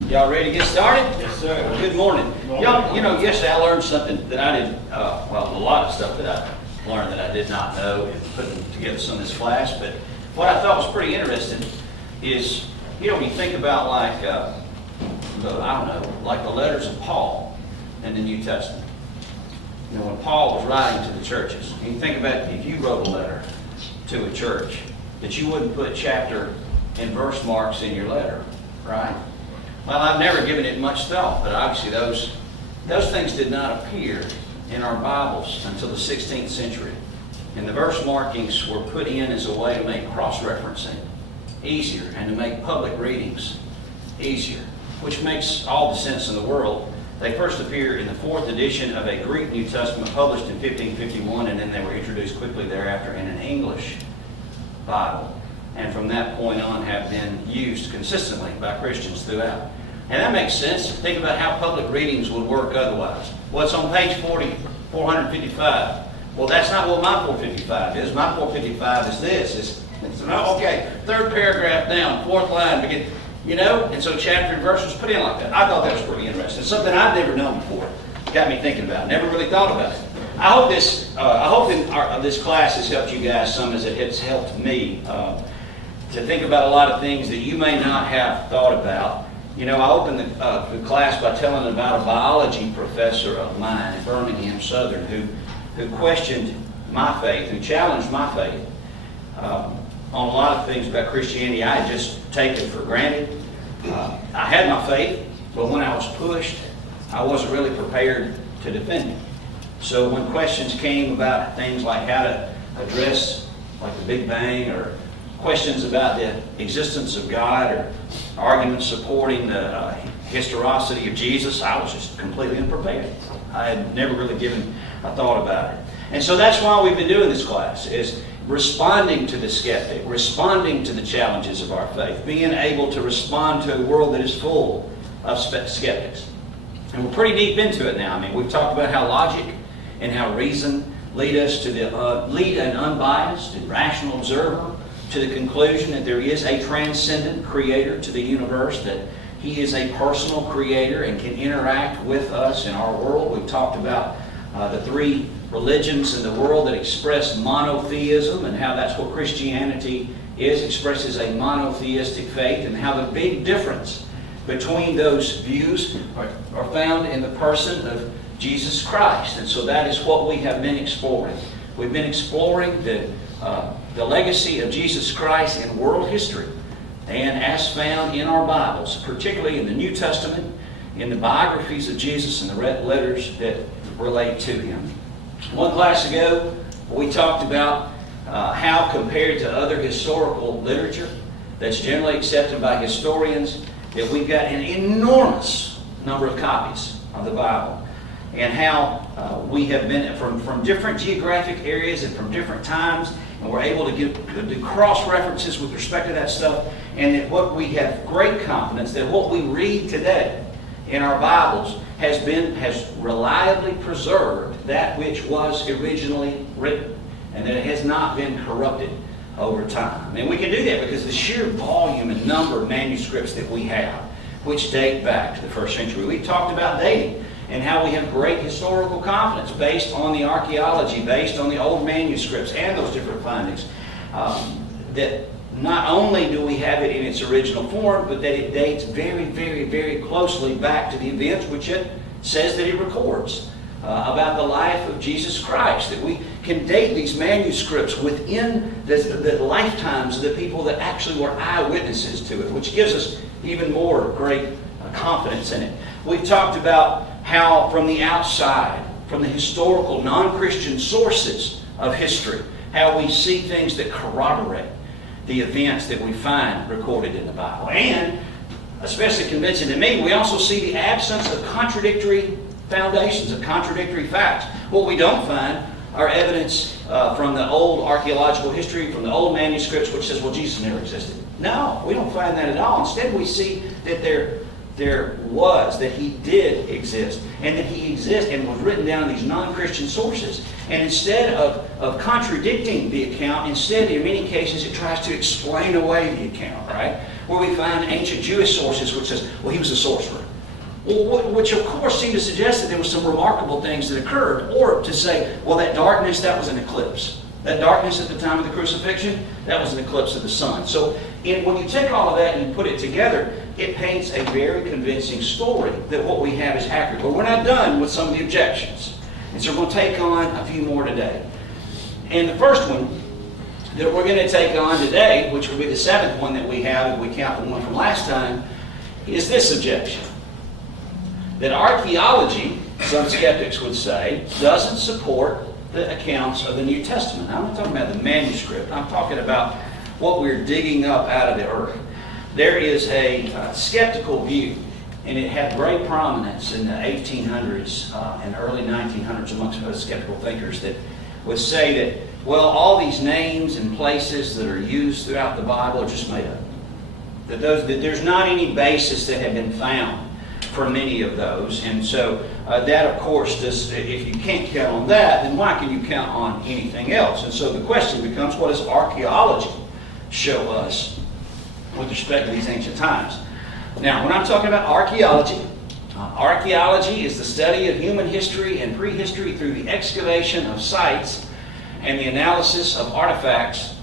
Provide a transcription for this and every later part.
Y'all ready to get started? Yes, sir. Well, good morning. Y'all, yesterday I learned something that I didn't, a lot of stuff that I learned that I did not know in putting together some of this class, but what I thought was pretty interesting is, when you think about like, like the letters of Paul in the New Testament. When Paul was writing to the churches, and you think about if you wrote a letter to a church, that you wouldn't put chapter and verse marks in your letter, right? Well, I've never given it much thought, but obviously those things did not appear in our Bibles until the 16th century. And the verse markings were put in as a way to make cross-referencing easier and to make public readings easier, which makes all the sense in the world. They first appear in the 4th edition of a Greek New Testament published in 1551, and then they were introduced quickly thereafter in an English Bible. And from that point on have been used consistently by Christians throughout. And that makes sense. Think about how public readings would work otherwise. Well, it's on page 455. Well, that's not what my 455 is. My 455 is this. Third paragraph down, fourth line, begin. And so chapter and verse was put in like that. I thought that was pretty interesting. It's something I've never known before. Got me thinking about it. Never really thought about it. I hope this class has helped you guys some as it has helped me to think about a lot of things that you may not have thought about. I opened the class by telling about a biology professor of mine at Birmingham Southern who questioned my faith, who challenged my faith on a lot of things about Christianity I had just taken for granted. I had my faith, but when I was pushed, I wasn't really prepared to defend it. So when questions came about things like how to address like the Big Bang, or questions about the existence of God, or arguments supporting the historicity of Jesus, I was just completely unprepared. I had never really given a thought about it. And so that's why we've been doing this class, is responding to the skeptic, responding to the challenges of our faith, being able to respond to a world that is full of skeptics. And we're pretty deep into it now. We've talked about how logic and how reason lead us to lead an unbiased and rational observer to the conclusion that there is a transcendent creator to the universe, that he is a personal creator and can interact with us in our world. We've talked about the three religions in the world that express monotheism, and how that's what Christianity is, expresses a monotheistic faith, and how the big difference between those views are found in the person of Jesus Christ. And so that is what we have been exploring. We've been exploring the legacy of Jesus Christ in world history, and as found in our Bibles, particularly in the New Testament, in the biographies of Jesus and the letters that relate to him. One class ago, we talked about how, compared to other historical literature that's generally accepted by historians, that we've got an enormous number of copies of the Bible, and how we have been from different geographic areas and from different times, and we're able to do cross-references with respect to that stuff, and that what we have great confidence that what we read today in our Bibles has reliably preserved that which was originally written, and that it has not been corrupted over time. And we can do that because of the sheer volume and number of manuscripts that we have, which date back to the 1st century. We talked about dating, and how we have great historical confidence based on the archaeology, based on the old manuscripts and those different findings, that not only do we have it in its original form, but that it dates very, very, very closely back to the events which it says that it records about the life of Jesus Christ, that we can date these manuscripts within the lifetimes of the people that actually were eyewitnesses to it, which gives us even more great confidence in it. We've talked about how from the outside, from the historical non-Christian sources of history, how we see things that corroborate the events that we find recorded in the Bible. And, especially convincing to me, we also see the absence of contradictory foundations, of contradictory facts. What we don't find are evidence from the old archaeological history, from the old manuscripts, which says, well, Jesus never existed. No, we don't find that at all. Instead, we see that that he did exist, and that he exists and was written down in these non-Christian sources. And instead of contradicting the account, instead in many cases it tries to explain away the account, right? where we find ancient Jewish sources which says, well, he was a sorcerer. Well, which of course seemed to suggest that there were some remarkable things that occurred, or to say, well, that darkness, that was an eclipse. That darkness at the time of the crucifixion, that was an eclipse of the sun. So when you take all of that and you put it together, it paints a very convincing story that what we have is accurate. But we're not done with some of the objections. And so we're going to take on a few more today. And the first one that we're going to take on today, which will be the seventh one that we have if we count the one from last time, is this objection. That archaeology, some skeptics would say, doesn't support the accounts of the New Testament. I'm not talking about the manuscript. I'm talking about what we're digging up out of the earth. There is a skeptical view, and it had great prominence in the 1800s and early 1900s amongst most skeptical thinkers, that would say that, well, all these names and places that are used throughout the Bible are just made up. That there's not any basis that had been found for many of those. And so that, of course, if you can't count on that, then why can you count on anything else? And so the question becomes, what does archaeology show us with respect to these ancient times? Now, when I'm talking about archaeology, archaeology is the study of human history and prehistory through the excavation of sites and the analysis of artifacts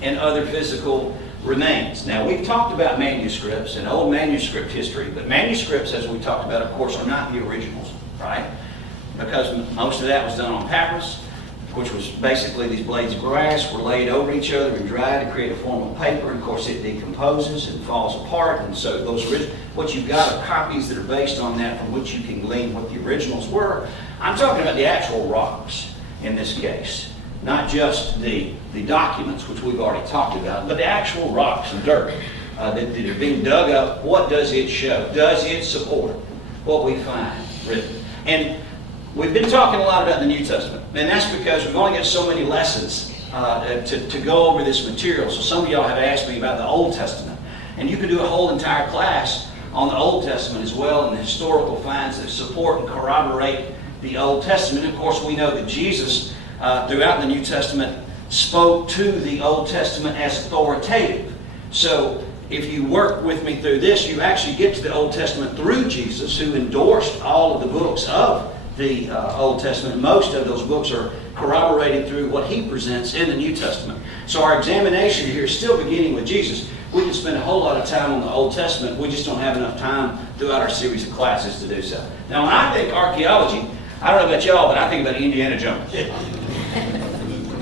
and other physical remains. Now, we've talked about manuscripts and old manuscript history, but manuscripts, as we talked about, of course, are not the originals, right? Because most of that was done on papyrus, which was basically these blades of grass were laid over each other and dried to create a form of paper. And of course, it decomposes and falls apart. And so what you've got are copies that are based on that, from which you can glean what the originals were. I'm talking about the actual rocks in this case. Not just the documents, which we've already talked about, but the actual rocks and dirt that are being dug up. What does it show? Does it support what we find written? And we've been talking a lot about the New Testament, and that's because we've only got so many lessons to go over this material. So some of y'all have asked me about the Old Testament, and you could do a whole entire class on the Old Testament as well, and the historical finds that support and corroborate the Old Testament. Of course, we know that Jesus throughout the New Testament spoke to the Old Testament as authoritative. So if you work with me through this, you actually get to the Old Testament through Jesus, who endorsed all of the books of the Old Testament. Most of those books are corroborated through what he presents in the New Testament. So our examination here is still beginning with Jesus. We can spend a whole lot of time on the Old Testament. We just don't have enough time throughout our series of classes to do so. Now, when I think archaeology, I don't know about y'all, but I think about Indiana Jones.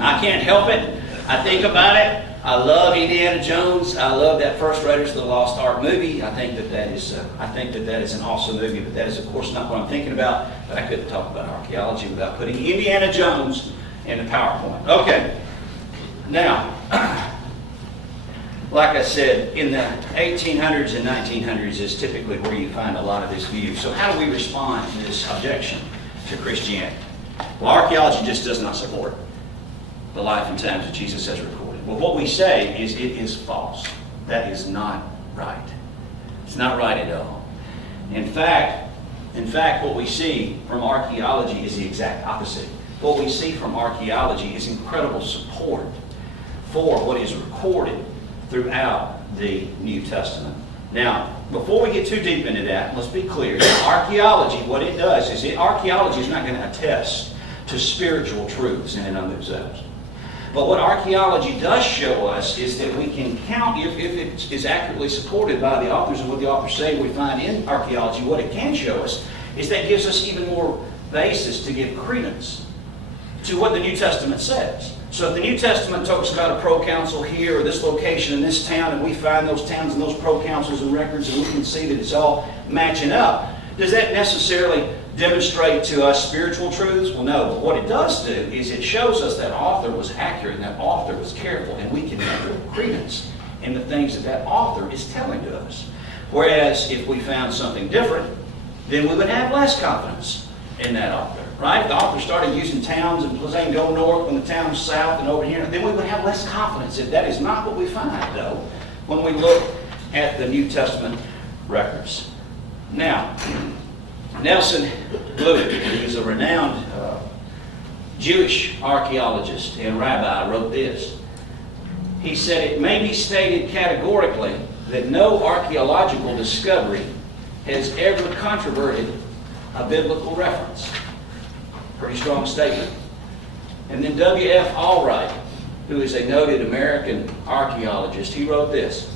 I can't help it. I think about it. I love Indiana Jones. I love that first Raiders of the Lost Ark movie. I think that is an awesome movie, but that is, of course, not what I'm thinking about. But I couldn't talk about archaeology without putting Indiana Jones in the PowerPoint. Okay. Now, like I said, in the 1800s and 1900s is typically where you find a lot of this view. So how do we respond to this objection to Christianity? Well, archaeology just does not support the life and times that Jesus has recorded. Well, what we say is it is false. That is not right. It's not right at all. In fact, what we see from archaeology is the exact opposite. What we see from archaeology is incredible support for what is recorded throughout the New Testament. Now, before we get too deep into that, let's be clear. Archaeology, what it does is archaeology is not going to attest to spiritual truths in and of themselves. But what archaeology does show us is that we can count, if it is accurately supported by the authors and what the authors say we find in archaeology, what it can show us is that gives us even more basis to give credence to what the New Testament says. So if the New Testament talks about a proconsul here or this location in this town, and we find those towns and those proconsuls and records, and we can see that it's all matching up, does that necessarily demonstrate to us spiritual truths? Well, no. But what it does do is it shows us that author was accurate and that author was careful, and we can have credence in the things that that author is telling to us. Whereas if we found something different, then we would have less confidence in that author, right? If the author started using towns and saying go north when the town's south and over here, then we would have less confidence. If that is not what we find, though, when we look at the New Testament records. Now, Nelson Blewett, who is a renowned Jewish archaeologist and rabbi, wrote this. He said, "It may be stated categorically that no archaeological discovery has ever controverted a biblical reference. Pretty strong statement. And then W.F. Allwright, who is a noted American archaeologist, he wrote this.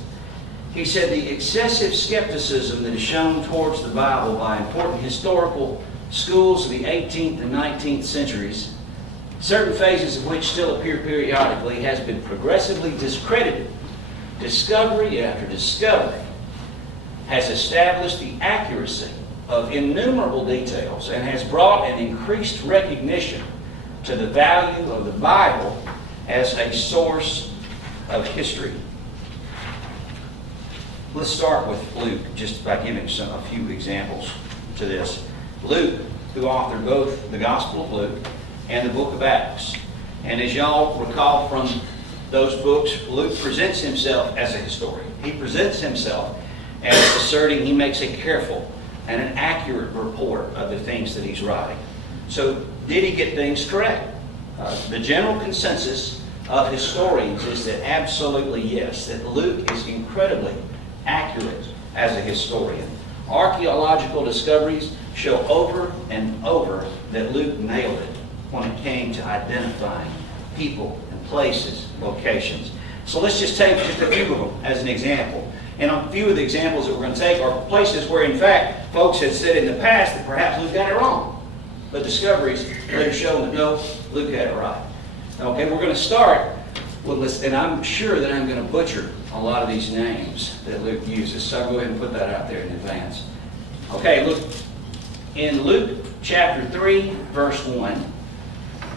He said, the excessive skepticism that is shown towards the Bible by important historical schools of the 18th and 19th centuries, certain phases of which still appear periodically, has been progressively discredited. Discovery after discovery has established the accuracy of innumerable details and has brought an increased recognition to the value of the Bible as a source of history. Let's start with Luke, just by giving a few examples to this. Luke, who authored both the Gospel of Luke and the book of Acts. And as y'all recall from those books, Luke presents himself as a historian. He presents himself as asserting he makes a careful and an accurate report of the things that he's writing. So, did he get things correct? The general consensus of historians is that absolutely yes, that Luke is incredibly accurate as a historian. Archaeological discoveries show over and over that Luke nailed it when it came to identifying people and places, locations. So let's just take just a few of them as an example. And a few of the examples that we're going to take are places where, in fact, folks had said in the past that perhaps Luke got it wrong. But discoveries later show that no, Luke had it right. Okay, we're going to start with this, and I'm sure that I'm going to butcher a lot of these names that Luke uses, so I'll go ahead and put that out there in advance. Okay, look, in Luke chapter 3, verse 1,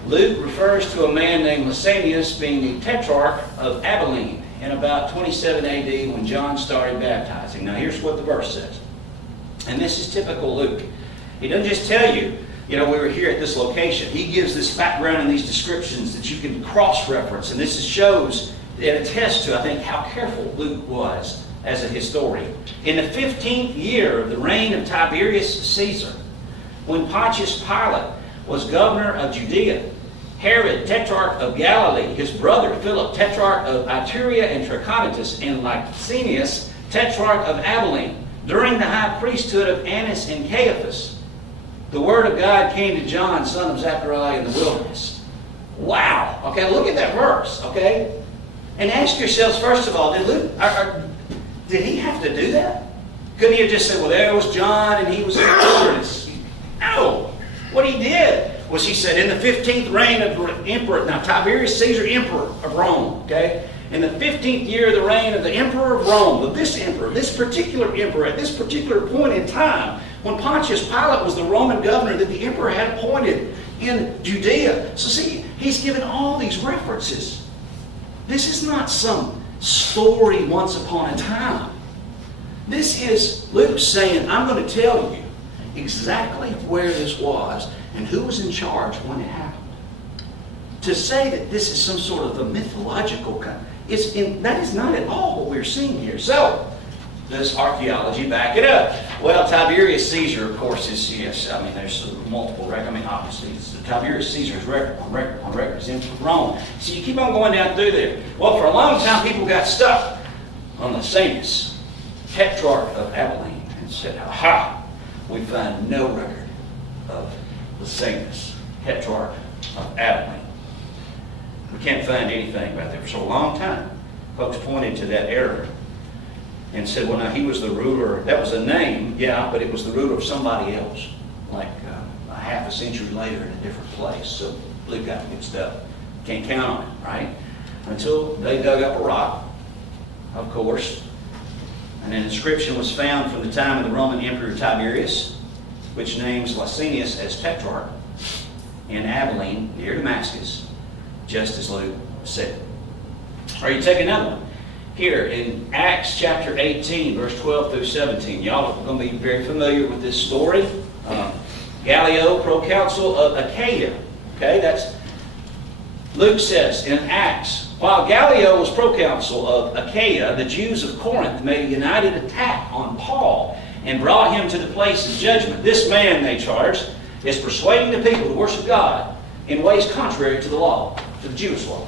Luke refers to a man named Lysanias being the tetrarch of Abilene in about 27 AD when John started baptizing. Now here's what the verse says. And this is typical Luke. He doesn't just tell you, we were here at this location. He gives this background and these descriptions that you can cross-reference. And this shows and attests to, I think, how careful Luke was as a historian. In the 15th year of the reign of Tiberius Caesar, when Pontius Pilate was governor of Judea, Herod, tetrarch of Galilee, his brother Philip, tetrarch of Iturea and Trachonitis, and Lysanias, tetrarch of Abilene, during the high priesthood of Annas and Caiaphas, the word of God came to John, son of Zechariah, in the wilderness. Wow. Okay, look at that verse, okay? And ask yourselves, first of all, did Luke, did he have to do that? Couldn't he have just said, well, there was John and he was in the wilderness? No. What he did was he said, in the 15th reign of the emperor, now Tiberius Caesar, emperor of Rome, okay? In the 15th year of the reign of the emperor of Rome, of this emperor, this particular emperor, at this particular point in time, when Pontius Pilate was the Roman governor that the emperor had appointed in Judea. So see, he's given all these references. This is not some story once upon a time. This is Luke saying, I'm going to tell you exactly where this was and who was in charge when it happened. To say that this is some sort of a mythological kind, that is not at all what we're seeing here. So, does archaeology back it up? Well, Tiberius Caesar, of course, is, yes, there's multiple records. Obviously, Tiberius Caesar's record is in Rome. So you keep on going down through there. Well, for a long time, people got stuck on Lysanias, tetrarch of Abilene, and said, aha, we find no record of Lysanias, tetrarch of Abilene. We can't find anything about that. For so a long time, folks pointed to that error and said, well, now he was the ruler. That was a name, yeah, but it was the ruler of somebody else, like a half a century later in a different place. So Luke got mixed up. Can't count on it, right? Until they dug up a rock, of course, and an inscription was found from the time of the Roman Emperor Tiberius, which names Lysanias as tetrarch in Abilene, near Damascus, just as Luke said. Or you take another one. Here in Acts chapter 18, verse 12 through 17. Y'all are going to be very familiar with this story. Gallio, proconsul of Achaia. Okay, that's Luke says in Acts, while Gallio was proconsul of Achaia, the Jews of Corinth made a united attack on Paul and brought him to the place of judgment. This man, they charged, is persuading the people to worship God in ways contrary to the law, to the Jewish law.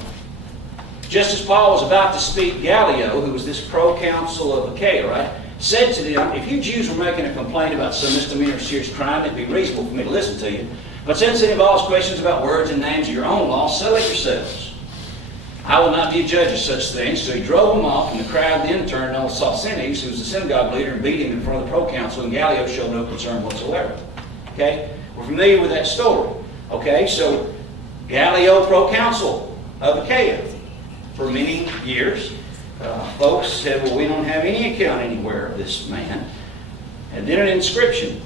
Just as Paul was about to speak, Gallio, who was this proconsul of Achaia, right, said to them, if you Jews were making a complaint about some misdemeanor or serious crime, it'd be reasonable for me to listen to you. But since it involves questions about words and names of your own law, settle it yourselves. I will not be a judge of such things. So he drove them off, and the crowd then turned on Sosthenes, who was the synagogue leader, and beat him in front of the proconsul, and Gallio showed no concern whatsoever. Okay? We're familiar with that story. Okay? So Gallio, proconsul of Achaia. For many years, folks said, well, we don't have any account anywhere of this man. And then an inscription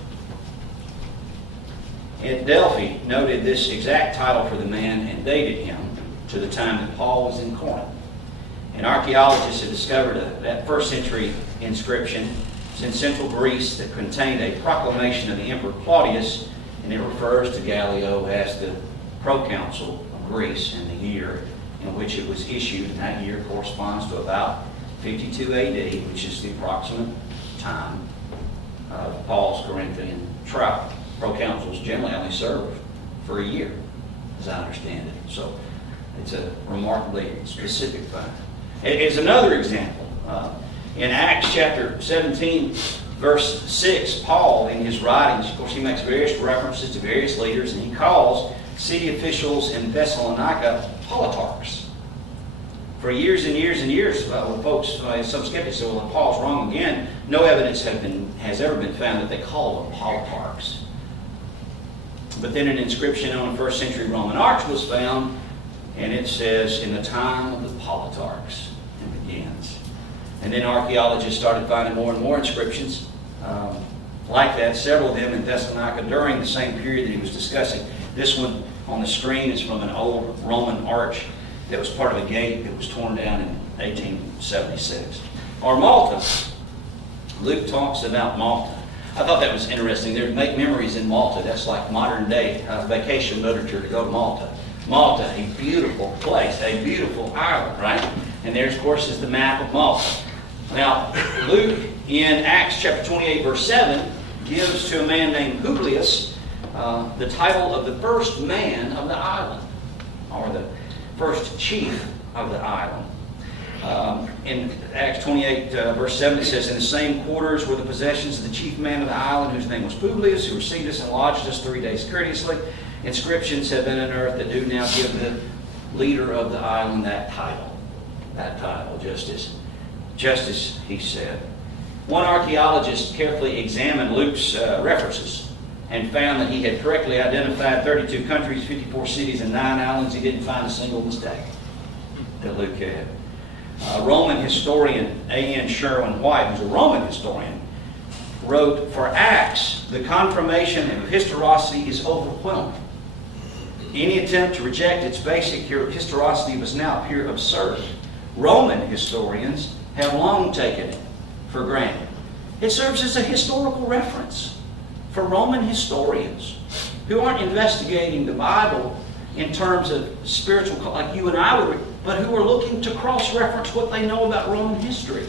at Delphi noted this exact title for the man and dated him to the time that Paul was in Corinth. And archaeologists have discovered that first century inscription. It's in central Greece that contained a proclamation of the Emperor Claudius, and it refers to Gallio as the proconsul of Greece in the year in which it was issued, and that year corresponds to about 52 AD, which is the approximate time of Paul's Corinthian trial. Proconsuls generally only serve for a year, as I understand it. So it's a remarkably specific thing. As another example, in Acts chapter 17, verse 6, Paul, in his writings, of course, he makes various references to various leaders, and he calls city officials in Thessalonica politarchs. For years and years and years, folks, some skeptics say, well, Paul's wrong again. No evidence has ever been found that they call them politarchs. But then an inscription on a first century Roman arch was found, and it says, in the time of the politarchs, it begins. And then archaeologists started finding more and more inscriptions like that, several of them in Thessalonica during the same period that he was discussing. This one on the screen is from an old Roman arch that was part of a gate that was torn down in 1876. Or Malta. Luke talks about Malta. I thought that was interesting. There's Make Memories in Malta. That's like modern day vacation literature to go to Malta. Malta, a beautiful place, a beautiful island, right? And there, of course, is the map of Malta. Now, Luke in Acts chapter 28, verse 7, gives to a man named Publius the title of the first man of the island, or the first chief of the island. In Acts 28, verse 7, it says, in the same quarters were the possessions of the chief man of the island, whose name was Publius, who received us and lodged us 3 days courteously. Inscriptions have been unearthed that do now give the leader of the island that title, just as he said. One archaeologist carefully examined Luke's references and found that he had correctly identified 32 countries, 54 cities, and 9 islands. He didn't find a single mistake that Luke had. Roman historian A.N. Sherwin-White, who's a Roman historian, wrote, for Acts, the confirmation of historicity is overwhelming. Any attempt to reject its basic historicity must now appear absurd. Roman historians have long taken it for granted. It serves as a historical reference for Roman historians who aren't investigating the Bible in terms of spiritual, like you and I would, but who are looking to cross-reference what they know about Roman history.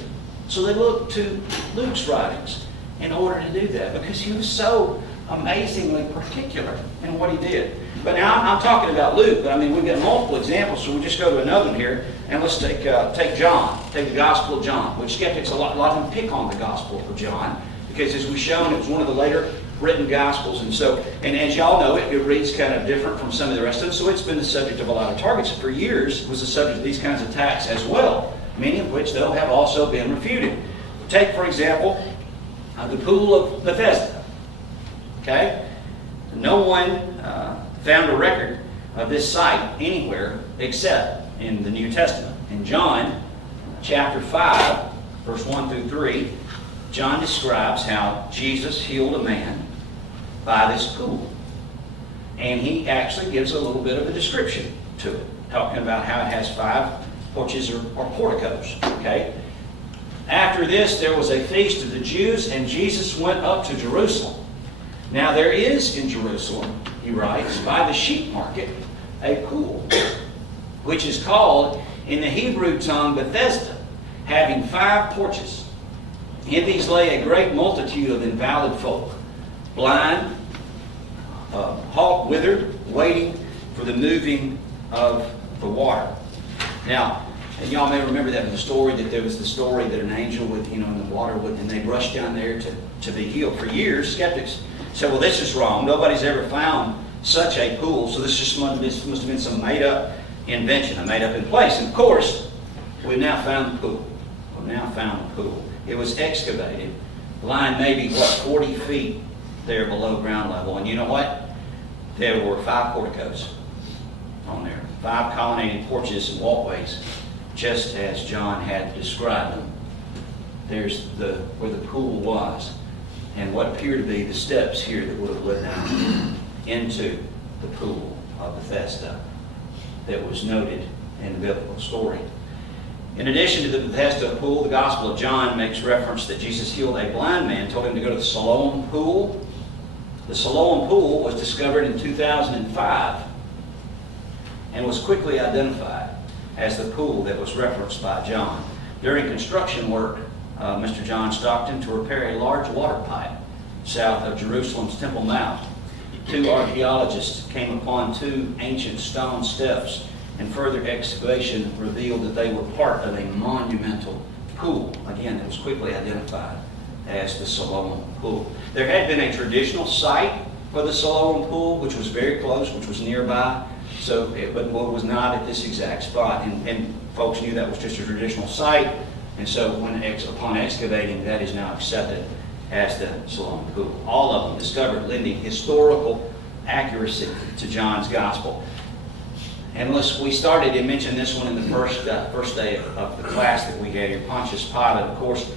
So they look to Luke's writings in order to do that, because he was so amazingly particular in what he did. But now I'm talking about Luke, but I mean, we've got multiple examples, so we'll just go to another one here, and let's take John, take the Gospel of John, which skeptics, a lot of them pick on the Gospel of John, because as we've shown, it was one of the later written Gospels, and as y'all know, it reads kind of different from some of the rest of them, so it's been the subject of a lot of targets. For years, it was the subject of these kinds of attacks as well, many of which, though, have also been refuted. Take, for example, the Pool of Bethesda. Okay? No one found a record of this site anywhere except in the New Testament. In John chapter 5, verse 1 through 3, John describes how Jesus healed a man by this pool. And he actually gives a little bit of a description to it, talking about how it has 5 porches or porticos. Okay? After this, there was a feast of the Jews, and Jesus went up to Jerusalem. Now there is in Jerusalem, he writes, by the sheep market, a pool, which is called in the Hebrew tongue Bethesda, having 5 porches. In these lay a great multitude of invalid folk, blind, halt, withered, waiting for the moving of the water. Now, And y'all may remember that in the story, that there was the story that an angel would, in the water would, and they'd rush down there to be healed. For years, skeptics said, well, this is wrong. Nobody's ever found such a pool, so this must have been some made-up invention, a made-up in place. And of course, we've now found the pool. We've now found the pool. It was excavated, lying maybe, 40 feet there below ground level. And you know what? There were 5 porticos on there, 5 colonnaded porches and walkways, just as John had described them. There's where the pool was, and what appear to be the steps here that would have led down into the pool of Bethesda that was noted in the biblical story. In addition to the Bethesda pool, the Gospel of John makes reference that Jesus healed a blind man, told him to go to the Siloam pool. The Siloam pool was discovered in 2005 and was quickly identified as the pool that was referenced by John. During construction work, Mr. John Stockton, to repair a large water pipe south of Jerusalem's Temple Mount, 2 archaeologists came upon 2 ancient stone steps, and further excavation revealed that they were part of a monumental pool, again, that was quickly identified as the Siloam pool. There had been a traditional site for the Siloam pool, which was very close, which was nearby, but it was not at this exact spot, and folks knew that was just a traditional site, and so upon excavating, that is now accepted as the Siloam pool. All of them discovered lending historical accuracy to John's Gospel. And we started to mention this one in the first day of the class that we had here, Pontius Pilate. Of course,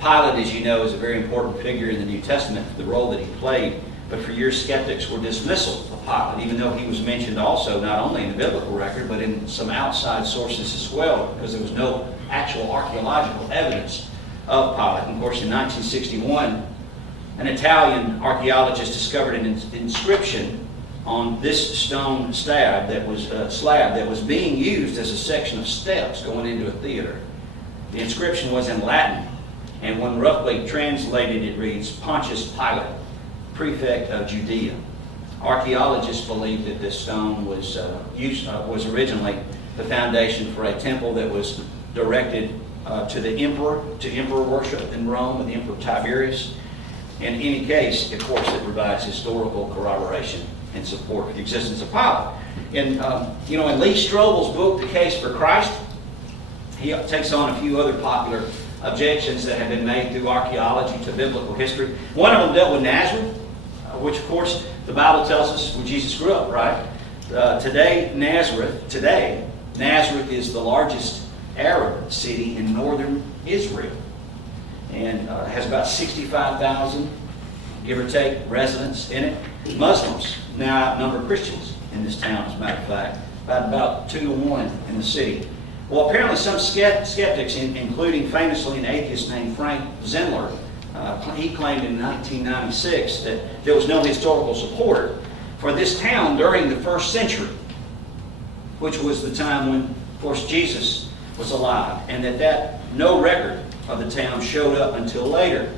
Pilate, as you know, is a very important figure in the New Testament for the role that he played. But for years, skeptics were dismissal of Pilate, even though he was mentioned also not only in the biblical record, but in some outside sources as well, because there was no actual archaeological evidence of Pilate. And of course, in 1961, an Italian archaeologist discovered an inscription on this stone slab that was being used as a section of steps going into a theater. The inscription was in Latin, and when roughly translated, it reads, Pontius Pilate, prefect of Judea. Archaeologists believe that this stone was originally the foundation for a temple that was directed to the emperor, to emperor worship in Rome, the Emperor Tiberius. In any case, of course, it provides historical corroboration and support for the existence of Pilate. In Lee Strobel's book, The Case for Christ, he takes on a few other popular objections that have been made through archaeology to biblical history. One of them dealt with Nazareth, which, of course, the Bible tells us where Jesus grew up, right? Today, Nazareth is the largest Arab city in northern Israel, and has about 65,000, give or take, residents in it. Muslims now outnumber Christians in this town, as a matter of fact, about 2 to 1 in the city. Well, apparently some skeptics, including famously an atheist named Frank Zendler, he claimed in 1996 that there was no historical support for this town during the 1st century, which was the time when, of course, Jesus was alive, and that no record of the town showed up until later.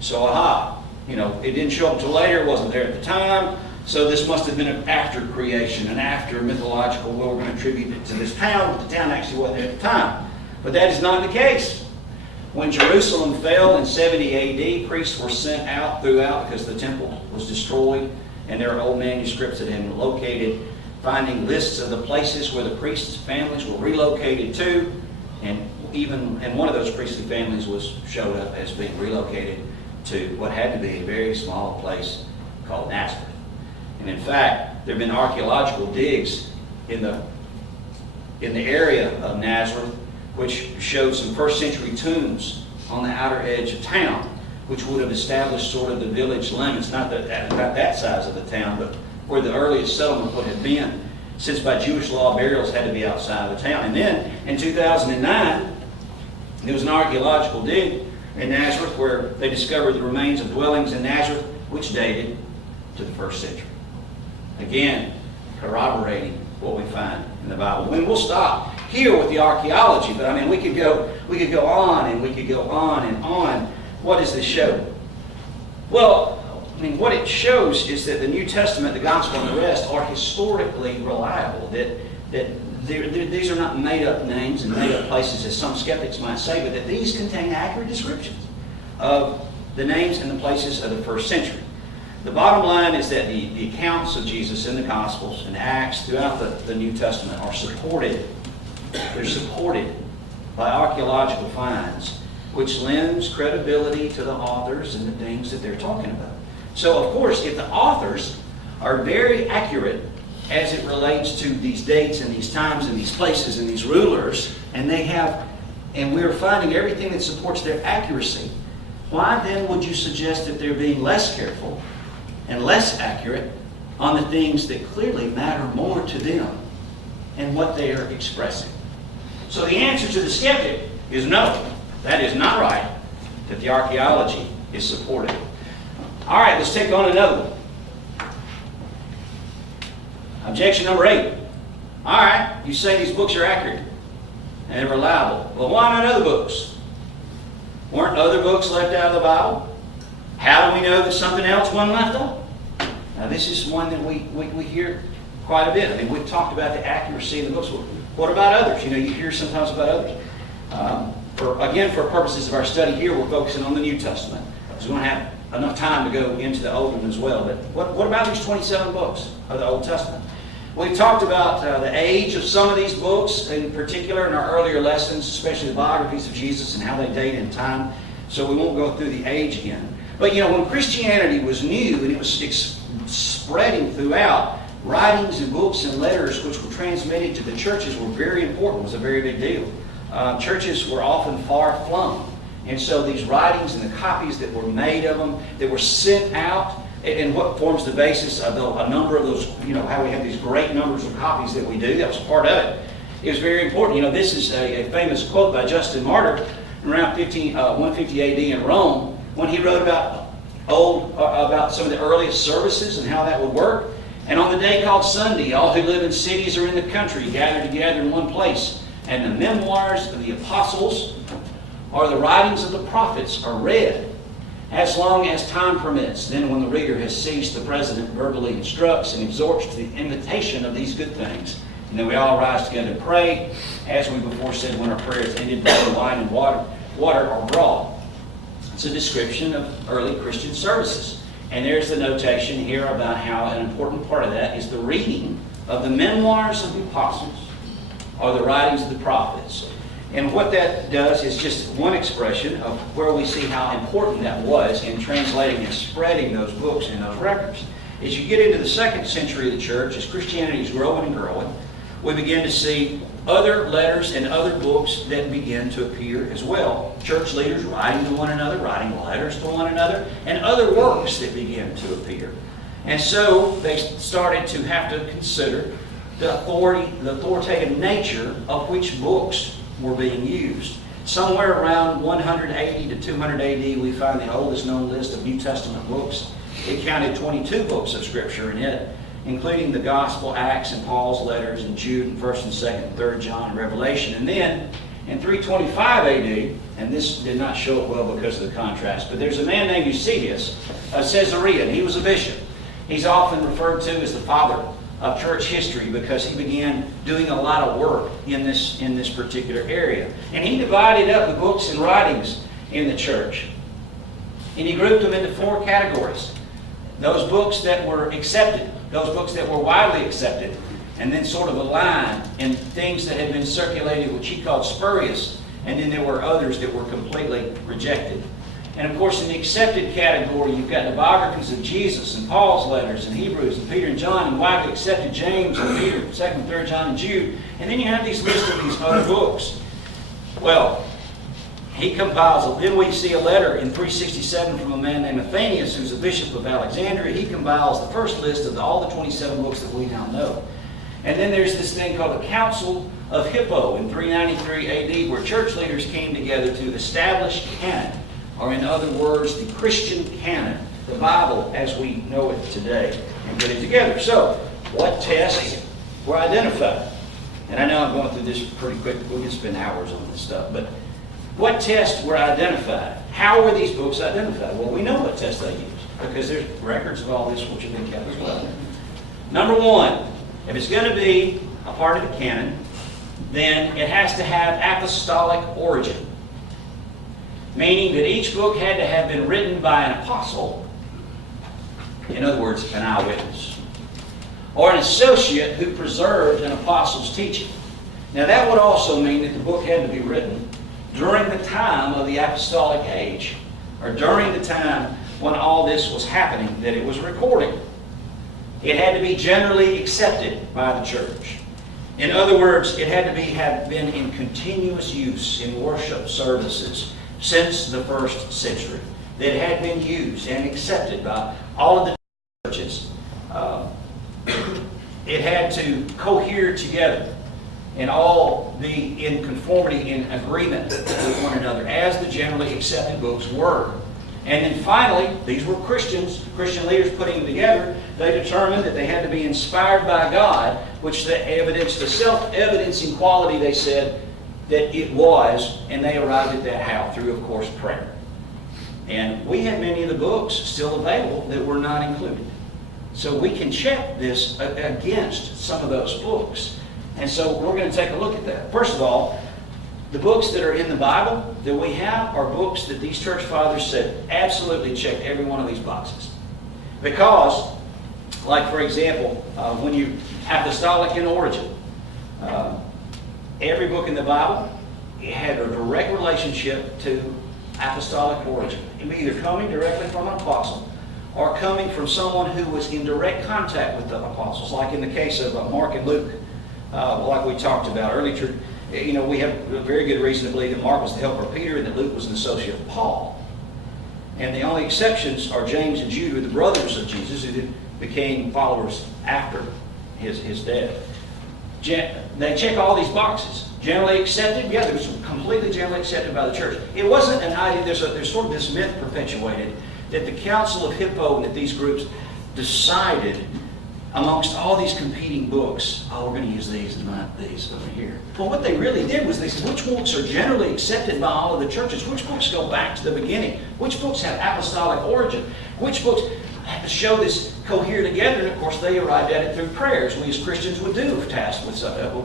So, it didn't show up until later, it wasn't there at the time, so this must have been an after creation, an after mythological, well, we're going to attribute it to this town, but the town actually wasn't there at the time. But that is not the case. When Jerusalem fell in 70 AD, priests were sent out throughout because the temple was destroyed, and there are old manuscripts that have been located, finding lists of the places where the priests' families were relocated to, and one of those priestly families showed up as being relocated to what had to be a very small place called Nazareth. And in fact, there have been archaeological digs in the area of Nazareth, which showed some 1st century tombs on the outer edge of town, which would have established sort of the village limits, not that size of the town, but where the earliest settlement would have been, since by Jewish law, burials had to be outside of the town. And then in 2009, there was an archaeological dig in Nazareth where they discovered the remains of dwellings in Nazareth, which dated to the 1st century. Again, corroborating what we find in the Bible. We'll stop here with the archaeology, but we could go on and we could go on and on. What does this show? Well, what it shows is that the New Testament, the Gospel, and the rest are historically reliable. That these are not made-up names and made-up places, as some skeptics might say, but that these contain accurate descriptions of the names and the places of the first century. The bottom line is that the accounts of Jesus in the Gospels and Acts throughout the New Testament are supported. They're supported by archaeological finds, which lends credibility to the authors and the things that they're talking about. So, of course, if the authors are very accurate as it relates to these dates and these times and these places and these rulers, and we're finding everything that supports their accuracy, why then would you suggest that they're being less careful and less accurate on the things that clearly matter more to them and what they are expressing? So the answer to the skeptic is no, that is not right, that the archaeology is supported. All right, let's take on another one. Objection number 8. All right, you say these books are accurate and they're reliable. Well, why not other books? Weren't other books left out of the Bible? How do we know that something else wasn't left out? Now, this is one that we hear quite a bit. I mean, we've talked about the accuracy of the books. What about others? You hear sometimes about others. For purposes of our study here, we're focusing on the New Testament. So we don't have enough time to go into the Old one as well. But what about these 27 books of the Old Testament? We've talked about the age of some of these books, in particular in our earlier lessons, especially the biographies of Jesus and how they date in time. So we won't go through the age again. But when Christianity was new and it was spreading throughout, writings and books and letters which were transmitted to the churches were very important. It was a very big deal. Churches were often far flung. And so these writings and the copies that were made of them, that were sent out, and what forms the basis of a number of those, how we have these great numbers of copies that we do, that was part of it. It was very important. This is a famous quote by Justin Martyr around 150 AD in Rome, when he wrote about some of the earliest services and how that would work. And on the day called Sunday, all who live in cities or in the country gather together in one place. And the memoirs of the apostles or the writings of the prophets are read as long as time permits. Then when the reader has ceased, the president verbally instructs and exhorts to the imitation of these good things. And then we all rise together to pray, as we before said, when our prayer is ended, by wine and water are brought. It's a description of early Christian services. And there's the notation here about how an important part of that is the reading of the memoirs of the apostles or the writings of the prophets. And what that does is just one expression of where we see how important that was in translating and spreading those books and those records. As you get into the second century of the church, as Christianity is growing and growing, we begin to see other letters and other books that begin to appear as well. Church leaders writing to one another, writing letters to one another, and other works that begin to appear. And so they started to have to consider the authoritative nature of which books were being used. Somewhere around 180 to 200 AD, we find the oldest known list of New Testament books. It counted 22 books of Scripture in it, including the Gospel, Acts, and Paul's letters, and Jude, and 1st and 2nd, and 3rd John, and Revelation. And then, in 325 AD, and this did not show it well because of the contrast, but there's a man named Eusebius of Caesarea, and he was a bishop. He's often referred to as the father of church history because he began doing a lot of work in this particular area. And he divided up the books and writings in the church. And he grouped them into 4 categories. Those books that were accepted, those books that were widely accepted, and then sort of a line in things that had been circulated, which he called spurious, and then there were others that were completely rejected. And of course, in the accepted category, you've got the biographies of Jesus and Paul's letters and Hebrews and Peter and John, and widely accepted James and Peter, 2nd and 3rd John and Jude. And then you have these lists of these other books. Well, he compiles, then we see a letter in 367 from a man named Athenius, who's a bishop of Alexandria. He compiles the first list of all the 27 books that we now know. And then there's this thing called the Council of Hippo in 393 AD, where church leaders came together to establish canon, or in other words, the Christian canon, the Bible as we know it today, and put it together. So, what tests were identified? And I know I'm going through this pretty quick. We can spend hours on this stuff. But what tests were identified? How were these books identified? Well, we know what tests they used because there's records of all this which have been kept as well. Number 1, if it's going to be a part of the canon, then it has to have apostolic origin, meaning that each book had to have been written by an apostle, in other words, an eyewitness, or an associate who preserved an apostle's teaching. Now that would also mean that the book had to be written during the time of the apostolic age, or during the time when all this was happening that it was recording. It had to be generally accepted by the church. In other words, it had to have been in continuous use in worship services since the first century. That it had been used and accepted by all of the churches. It had to cohere together and all be in conformity, in agreement with one another, as the generally accepted books were. And then finally, these were Christian leaders putting them together. They determined that they had to be inspired by God, which they evidenced the self-evidencing quality, they said, that it was, and they arrived at that how? Through, of course, prayer. And we have many of the books still available that were not included. So we can check this against some of those books. And so we're going to take a look at that. First of all, the books that are in the Bible that we have are books that these church fathers said absolutely check every one of these boxes. Because, like for example, when you apostolic in origin, every book in the Bible, it had a direct relationship to apostolic origin. It was either coming directly from an apostle or coming from someone who was in direct contact with the apostles, like in the case of Mark and Luke, like we talked about earlier. You know, we have a very good reason to believe that Mark was the helper of Peter and that Luke was an associate of Paul. And the only exceptions are James and Jude, who were the brothers of Jesus, who became followers after his death. They check all these boxes. Generally accepted? Yeah, it was completely generally accepted by the church. It wasn't an idea, there's sort of this myth perpetuated that the Council of Hippo and that these groups decided amongst all these competing books, we're going to use these and not these over here. Well, what they really did was they said, which books are generally accepted by all of the churches? Which books go back to the beginning? Which books have apostolic origin? Which books have to show this cohere together? And of course, they arrived at it through prayers. We as Christians would do if tasked with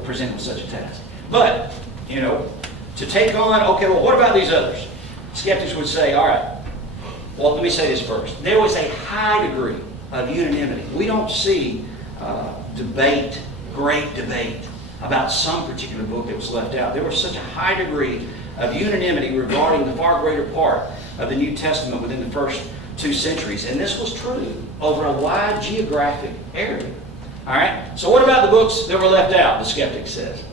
present with such a task. But, you know, to take on, okay, well, what about these others? Skeptics would say, all right, well, let me say this first. There was a high degree of unanimity. We don't see great debate about some particular book that was left out. There was such a high degree of unanimity regarding the far greater part of the New Testament within the first 2 centuries. And this was true over a wide geographic area. All right? So what about the books that were left out, the skeptic says?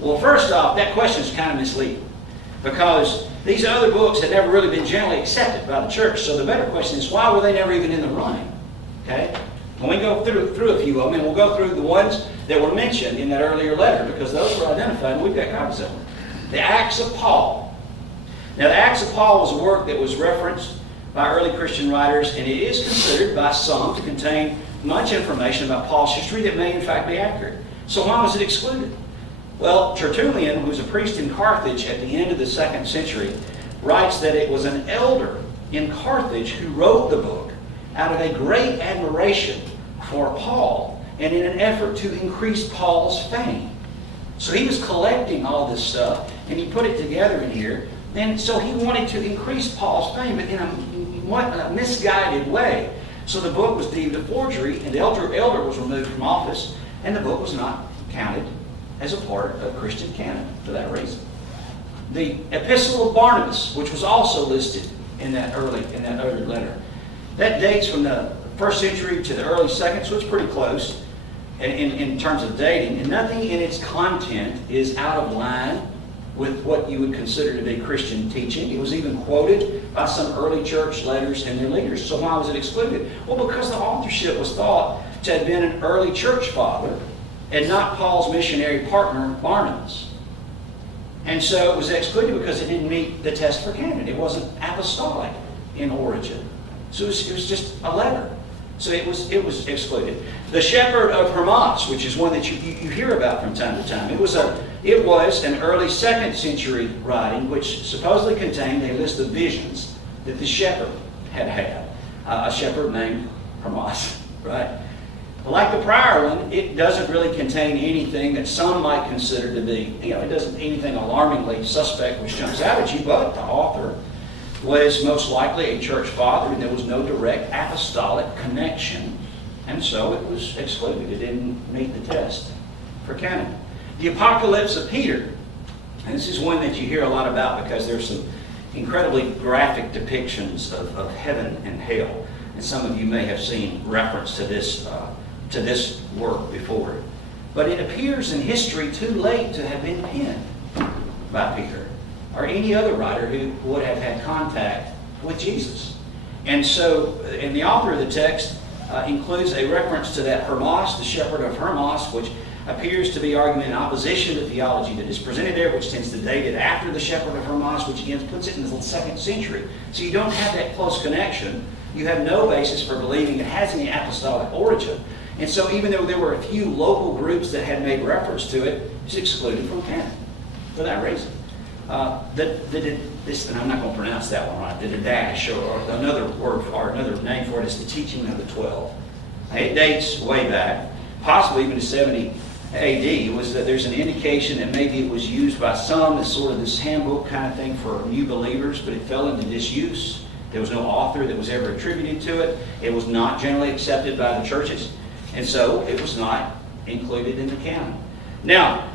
Well, first off, that question is kind of misleading, because these other books had never really been generally accepted by the church. So the better question is, why were they never even in the running? Okay? And we go through a few of them, and we'll go through the ones that were mentioned in that earlier letter, because those were identified, and we've got copies of them. The Acts of Paul. Now, the Acts of Paul was a work that was referenced by early Christian writers, and it is considered by some to contain much information about Paul's history that may in fact be accurate. So why was it excluded? Well, Tertullian, who was a priest in Carthage at the end of the 2nd century, writes that it was an elder in Carthage who wrote the book out of a great admiration for Paul and in an effort to increase Paul's fame. So he was collecting all this stuff and he put it together in here. And so he wanted to increase Paul's fame, but in a misguided way. So the book was deemed a forgery, and the elder was removed from office, and the book was not counted as a part of Christian canon for that reason. The Epistle of Barnabas, which was also listed in that early letter, that dates from the 1st century to the early 2nd, so it's pretty close in terms of dating, and nothing in its content is out of line with what you would consider to be Christian teaching. It was even quoted by some early church letters and their leaders. So why was it excluded? Well, because the authorship was thought to have been an early church father and not Paul's missionary partner, Barnabas. And so it was excluded because it didn't meet the test for canon. It wasn't apostolic in origin. So it was just a letter. So it was excluded. The Shepherd of Hermas, which is one that you hear about from time to time. It was an early 2nd century writing which supposedly contained a list of visions that the shepherd had. A shepherd named Hermas, right? Like the prior one, it doesn't really contain anything that some might consider to be, it doesn't anything alarmingly suspect which jumps out at you, but the author was most likely a church father, and there was no direct apostolic connection, and so it was excluded. It didn't meet the test for canon. The Apocalypse of Peter, and this is one that you hear a lot about because there's some incredibly graphic depictions of heaven and hell, and some of you may have seen reference to this work before. But it appears in history too late to have been penned by Peter or any other writer who would have had contact with Jesus. And the author of the text includes a reference to that Hermas, the shepherd of Hermas, which appears to be arguing in opposition to theology that is presented there, which tends to date it after the shepherd of Hermas, which again puts it in the 2nd century. So you don't have that close connection. You have no basis for believing it has any apostolic origin. And so even though there were a few local groups that had made reference to it, it's excluded from canon for that reason. And I'm not going to pronounce that one right, the Didash, or another word or another name for it is the teaching of the 12. It dates way back, possibly even to 70 AD. Was that there's an indication that maybe it was used by some as sort of this handbook kind of thing for new believers, but it fell into disuse. There was no author that was ever attributed to it. It was not generally accepted by the churches, and so it was not included in the canon. Now,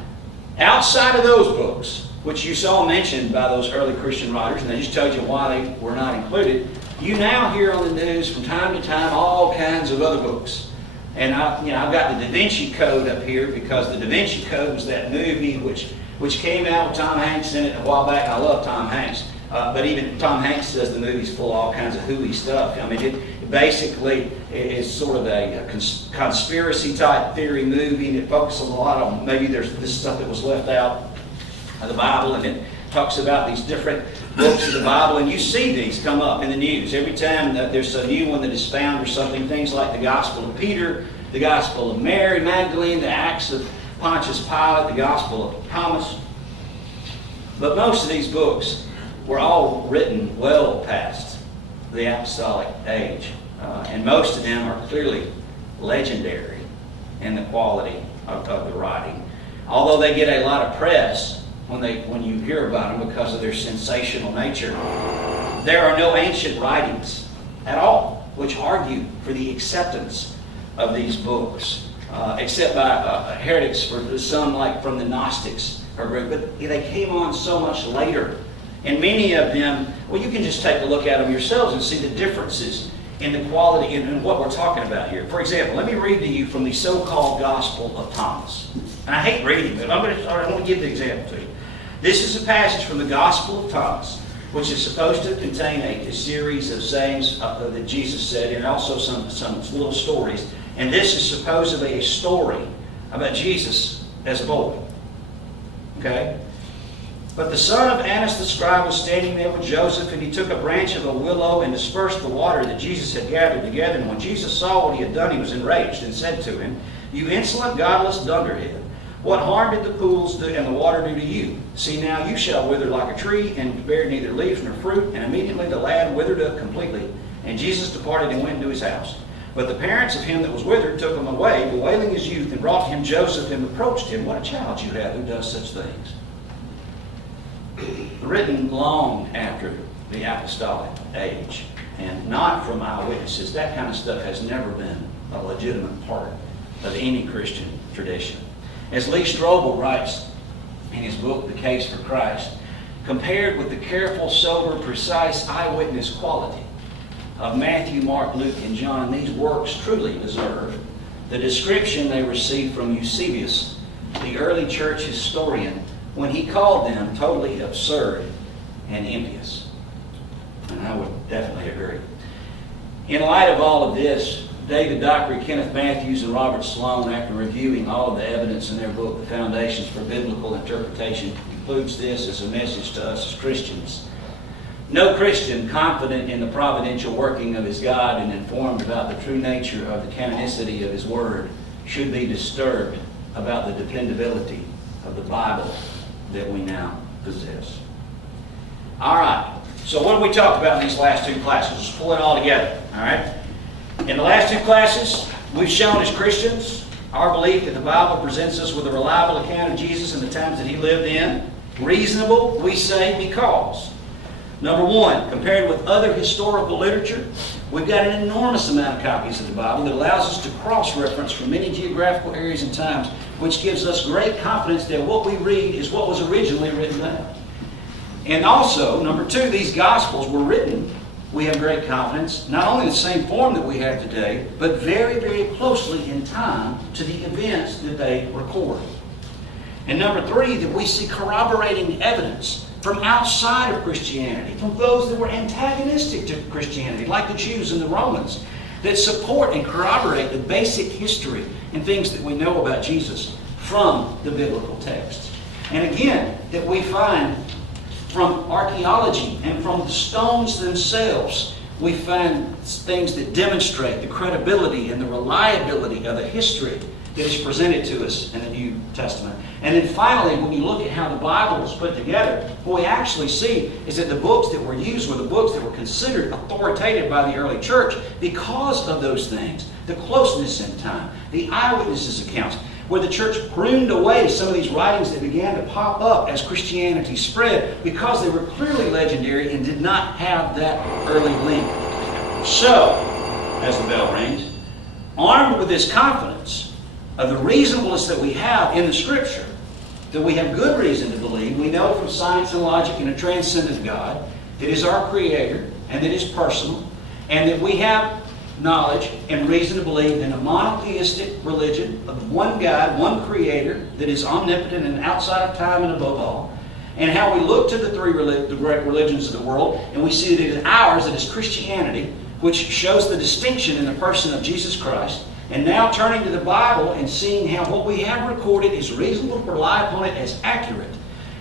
outside of those books, which you saw mentioned by those early Christian writers, and they just told you why they were not included, you now hear on the news from time to time all kinds of other books. And I've got the Da Vinci Code up here because the Da Vinci Code was that movie which came out with Tom Hanks in it a while back. I love Tom Hanks. But even Tom Hanks says the movie's full of all kinds of hooey stuff. I mean, it basically is sort of a conspiracy type theory movie, and it focuses a lot on maybe there's this stuff that was left out of the Bible, and it talks about these different books of the Bible, and you see these come up in the news. Every time that there's a new one that is found or something, things like the Gospel of Peter, the Gospel of Mary Magdalene, the Acts of Pontius Pilate, the Gospel of Thomas. But most of these books were all written well past the apostolic age. And most of them are clearly legendary in the quality of the writing. Although they get a lot of press when you hear about them because of their sensational nature, there are no ancient writings at all which argue for the acceptance of these books, except by heretics, for some like from the Gnostics or group. But they came on so much later. And many of them, well, you can just take a look at them yourselves and see the differences in the quality and what we're talking about here. For example, let me read to you from the so-called Gospel of Thomas. And I hate reading it, but I want to give the example to you. This is a passage from the Gospel of Thomas, which is supposed to contain a series of sayings that Jesus said, and also some little stories. And this is supposedly a story about Jesus as a boy. Okay? But the son of Annas the scribe was standing there with Joseph, and he took a branch of a willow and dispersed the water that Jesus had gathered together. And when Jesus saw what he had done, he was enraged and said to him, "You insolent, godless dunderhead, what harm did the pools do and the water do to you? See now, you shall wither like a tree and bear neither leaves nor fruit." And immediately the lad withered up completely. And Jesus departed and went into his house. But the parents of him that was withered took him away, bewailing his youth, and brought to him Joseph and reproached him. What a child you have who does such things. Written long after the apostolic age, and not from eyewitnesses. That kind of stuff has never been a legitimate part of any Christian tradition. As Lee Strobel writes in his book, The Case for Christ, compared with the careful, sober, precise eyewitness quality of Matthew, Mark, Luke, and John, these works truly deserve the description they received from Eusebius, the early church historian, when he called them totally absurd and impious. And I would definitely agree. In light of all of this, David Dockery, Kenneth Matthews, and Robert Sloan, after reviewing all of the evidence in their book, The Foundations for Biblical Interpretation, concludes this as a message to us as Christians. No Christian confident in the providential working of his God and informed about the true nature of the canonicity of his Word should be disturbed about the dependability of the Bible that we now possess. All right, so what have we talked about in these last two classes? Let's pull it all together, all right? In the last two classes, We've shown as Christians our belief that the Bible presents us with a reliable account of Jesus and the times that he lived in. Reasonable, we say, because. Number one, compared with other historical literature, we've got an enormous amount of copies of the Bible that allows us to cross-reference from many geographical areas and times, which gives us great confidence that what we read is what was originally written down. And also, number two, these Gospels were written, we have great confidence, not only in the same form that we have today, but very, very closely in time to the events that they record. And number three, that we see corroborating evidence from outside of Christianity, from those that were antagonistic to Christianity, like the Jews and the Romans, that support and corroborate the basic history and things that we know about Jesus from the biblical texts. And again, that we find from archaeology and from the stones themselves, we find things that demonstrate the credibility and the reliability of the history that is presented to us in the New Testament. And then finally, when you look at how the Bible was put together, what we actually see is that the books that were used were the books that were considered authoritative by the early church because of those things. The closeness in time, the eyewitnesses' accounts, where the church pruned away some of these writings that began to pop up as Christianity spread because they were clearly legendary and did not have that early link. So, as the bell rings, armed with this confidence of the reasonableness that we have in the Scripture, that we have good reason to believe, we know from science and logic and a transcendent God that is our Creator and that is personal, and that we have knowledge and reason to believe in a monotheistic religion of one God, one Creator that is omnipotent and outside of time and above all, and how we look to the great religions of the world and we see that it is ours, that is Christianity, which shows the distinction in the person of Jesus Christ, and now turning to the Bible and seeing how what we have recorded is reasonable to rely upon it as accurate,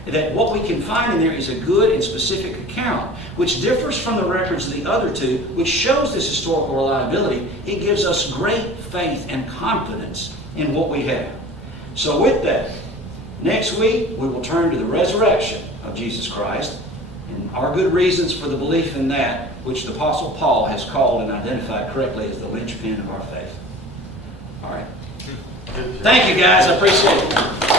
that what we can find in there is a good and specific account, which differs from the records of the other two, which shows this historical reliability. It gives us great faith and confidence in what we have. So with that, next week we will turn to the resurrection of Jesus Christ and our good reasons for the belief in that, which the Apostle Paul has called and identified correctly as the linchpin of our faith. All right. Thank you, guys. I appreciate it.